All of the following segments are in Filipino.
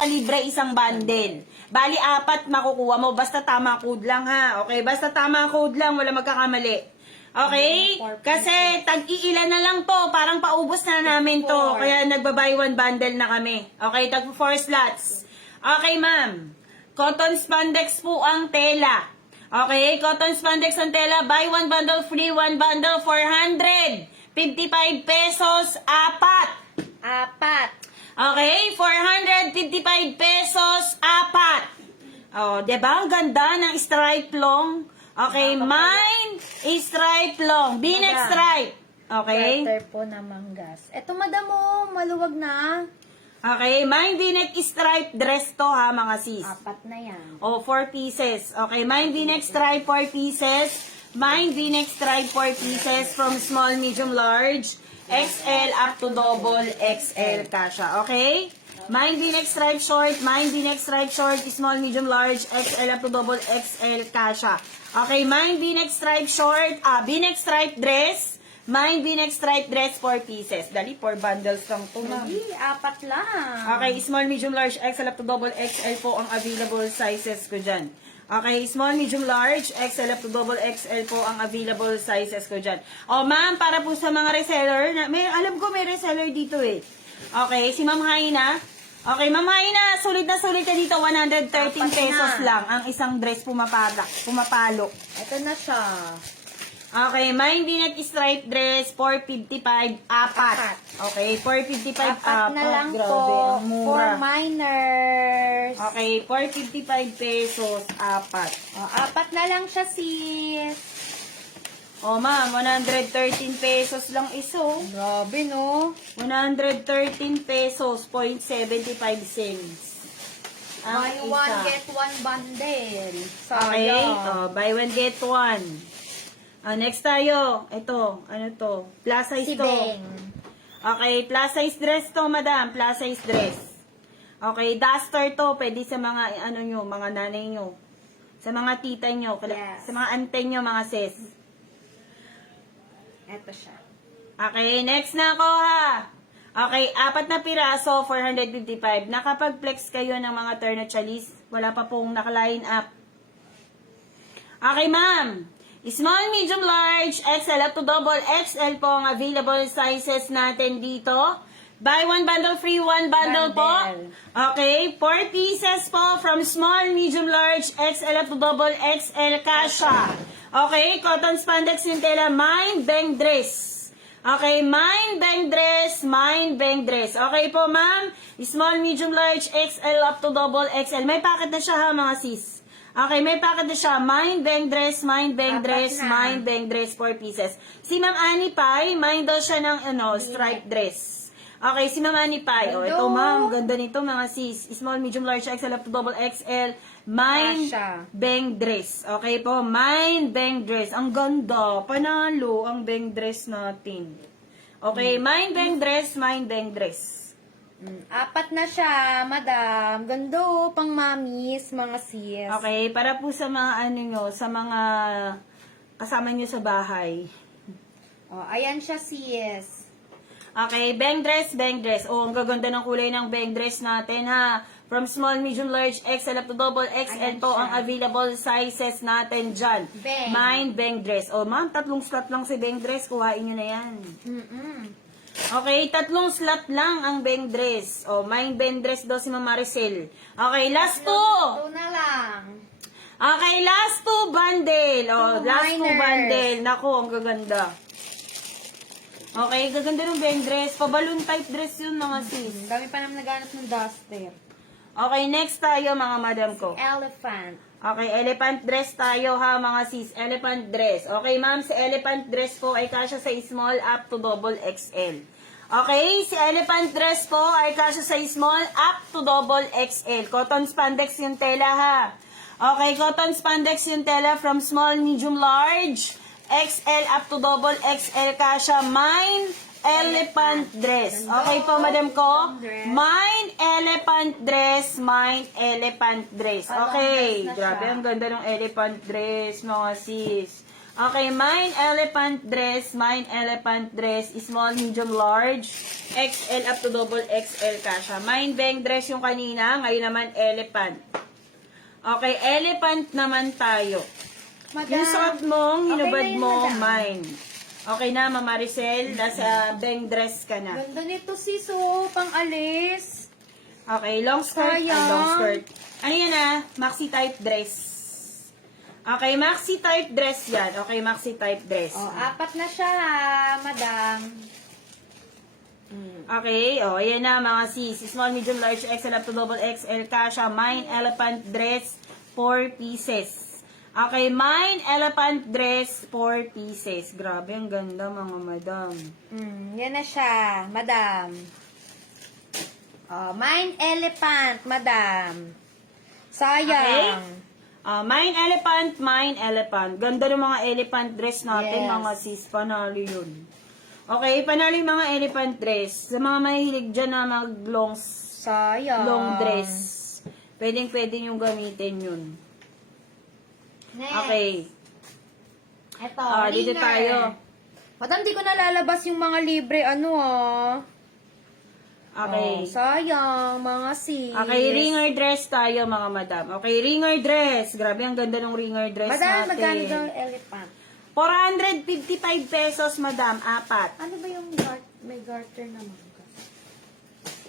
Libre isang bundle. Bali, 4 makukuha mo. Basta tama code lang, ha? Okay? Basta tama code lang. Wala magkakamali. Okay? Kasi tag-iilan na lang to. Parang paubos na namin to. Kaya nagbabuy 1 bundle na kami. Okay? Tag 4 slots. Okay, ma'am. Cotton spandex po ang tela. Okay? Cotton spandex ang tela. Buy 1 bundle, free 1 bundle, 455 pesos, 4. Okay, 455 pesos, 4. Oh, 'di ba? Ang ganda ng stripe long. Okay, mine is stripe long. V-neck stripe. Okay? Letter po na manggas. Eto, madam, oh, maluwag na. Okay, mine V-neck stripe dress to, ha, mga sis. 4 na yan. Oh, 4 pieces. Okay, mine V-neck stripe 4 pieces. Mine V-neck stripe 4 pieces from small, medium, large, XL up to double XL kasha. Okay? Mine V-neck stripe short, mine V-neck stripe short, small, medium, large, XL up to double XL kasha. Okay, mine V-neck stripe short, V-neck stripe dress, mine V-neck stripe dress 4 pieces. Dali, 4 bundles lang to, ma'am. Hindi, 4 lang. Okay, small, medium, large, XL up to double XL po ang available sizes ko dyan. Okay, small, medium, large, XL up to double XL po ang available sizes ko dyan. O, ma'am, para po sa mga reseller, alam ko may reseller dito eh. Okay, si Ma'am Haina. Okay, Ma'am Haina, sulit na sulit ka dito, 113 pesos lang ang isang dress pumapalo. Ito na siya. Okay, mine V-neck stripe dress, 455, 4. Okay, 455, 4 na lang Grabe, po. ang mura. For minors. Okay, 455 pesos, 4. O, 4 na lang siya, sis. Oh, ma'am, 113 pesos lang iso. Grabe, no? 113 pesos, 0.75 cents. Ang Buy isa. one, get one bundle. Okay, Sayang. buy one, get one. Next tayo. Ito, ano to? Plus size Si to. Beng. Okay, plus size dress to, madam. Plus size dress. Okay, duster to. Pwede sa mga, ano nyo, mga nanay nyo. Sa mga tita nyo. Yes. Sa mga ante nyo, mga sis. Ito siya. Okay, next na ako, ha. Okay, 4 na piraso, 455. Nakapag-flex kayo ng mga ternachalis. Wala pa pong naka-line up. Okay, ma'am. Small, medium, large, XL up to double XL po ang available sizes natin dito. Buy 1 bundle, free 1 bundle po. Okay, 4 pieces po from small, medium, large, XL up to double XL kasha. Okay, cotton spandex yung tela, mine, bang dress. Okay, mine, bang dress, mine, bang dress. Okay po, ma'am. Small, medium, large, XL up to double XL. May packet na siya, ha, mga sis. Okay, may packet na siya. Mine, bang dress, mine, bang dress, mine, bang dress, 4 pieces. Si Ma'am Annie Pai, mine daw siya ng striped dress. Okay, si Ma'am Annie Pai. Oh, ito, ma'am. Ganda nito, mga sis. Small, medium, large, XL up to double XL. Mine, bang dress. Okay po, mine, bang dress. Ang ganda. Panalo ang bang dress natin. Okay, mine, bang dress, mine, bang dress. 4 na siya, madam. Gando, pang mamis, mga sis. Okay, para po sa mga ano nyo, sa mga kasama nyo sa bahay. Oh, ayan siya, sis. Okay, bang dress, bang dress. Oh, ang gaganda ng kulay ng bang dress natin, ha. From small, medium, large, XL up to double XL Ayan po siya. ang available sizes natin dyan. Bang. Mine, bang dress. Oh, ma'am, 3 slot lang si bang dress. Kuhain nyo na yan. Okay, 3 slot lang ang bang dress. Oh, mine, bang dress daw si Ma'am Maricel. Okay, last 2. 2 na lang. Okay, last 2 bundle. Oh, last 2 minors. bundle. Naku, ang gaganda. Okay, gaganda ng bang dress. Pa-balloon type dress yun, mga sis. Dami pa naman naghanap ng duster. Okay, next tayo, mga madam ko. Elephant. Okay, elephant dress tayo, ha, mga sis. Elephant dress. Okay, ma'am, si elephant dress po ay kasya sa small up to double XL. Okay, si elephant dress po ay kasya sa small up to double XL. Cotton spandex yung tela, ha. Okay, cotton spandex yung tela from small, medium, large, XL up to double XL kasya. Mine, elephant dress. Okay po, madam ko? Dress. Mine elephant dress, mine elephant dress. Okay, dress na grabe, siya. ang ganda ng elephant dress, mga sis. Okay, mine elephant dress, small, medium, large, XL up to double XL kasha. Mine bang dress yung kanina, ngayon naman elephant. Okay, elephant naman tayo. Madam. Yung suot mong, Okay hinubad na yun, mo, madam. mine. Okay na, Mama Maricel, nasa bang dress ka na. Ganda nito sis, oh, pang alis. Okay, long skirt, Sayang. long skirt. Ano yan maxi type dress. Okay, maxi type dress yan. Okay, maxi type dress. Oh, apat na siya, madam. Okay, ayan na mga sis. Small, medium, large, XL up to double XL kasha. Mine elephant dress, 4 pieces. Okay, mine elephant dress, 4 pieces. Grabe, ang ganda mga madam. Yan na siya, madam. Oh, mine elephant, madam. Sayang. Mine elephant. Ganda ng mga elephant dress natin, Yes. mga sis. Panalo yun. Okay, panalo yung mga elephant dress. Sa mga mahilig dyan na mag-long Sayang. long dress. Pwedeng-pwede yung gamitin yun. Next. Okay. Ito, Dito ringer. tayo. Madam, di ko nalalabas yung mga libre, Okay. Oh, sayang, mga sis. Okay, ringer dress tayo, mga madam. Okay, ringer dress. Grabe, ang ganda ng ringer dress Madam, natin. magkano daw yung elephant? 455 pesos, madam. Apat. Ano ba yung may garter naman?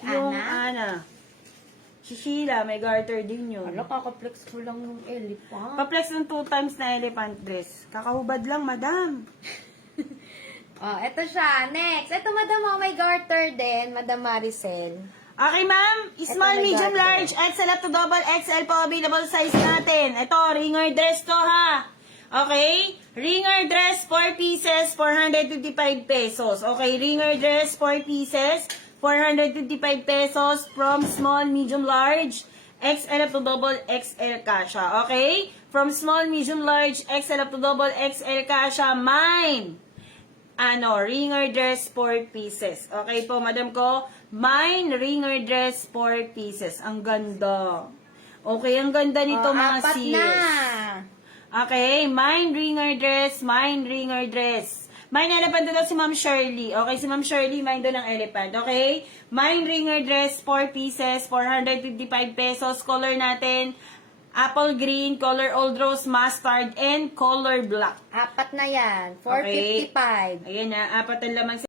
Yung Ana? Si Sheila, may garter din yun. Ano, kakaplex ko lang yung elephant. Pa-flex ng 2 times na elephant dress. Kakahubad lang, madam. Oh, eto siya. Next. Eto, madam, may garter din, Madam Maricel. Okay, ma'am. Small, may medium, garter. large, XL up to double XL po available size natin. Ito, ringer dress to, ha. Okay? Ringer dress, 4 pieces, 455 pesos. Okay, ringer dress, 4 pieces, 455 pesos from small, medium, large, XL up to double XL kasha. Okay? From small, medium, large, XL up to double XL kasha, mine. Ringer dress, 4 pieces. Okay po, madam ko. Mine, ringer dress, 4 pieces. Ang ganda. Okay, ang ganda nito, mga apat sis. na. Okay, mine, ringer dress, mine, ringer dress. Mine elephant doon si Ma'am Shirley. Okay, si Ma'am Shirley, mine doon ang elephant. Okay? Mine, ringer dress, 4 pieces, 455 pesos. Color natin, apple green, color old rose, mustard, and color black. Apat na yan. Okay. 455. Ayan na, apat ang laman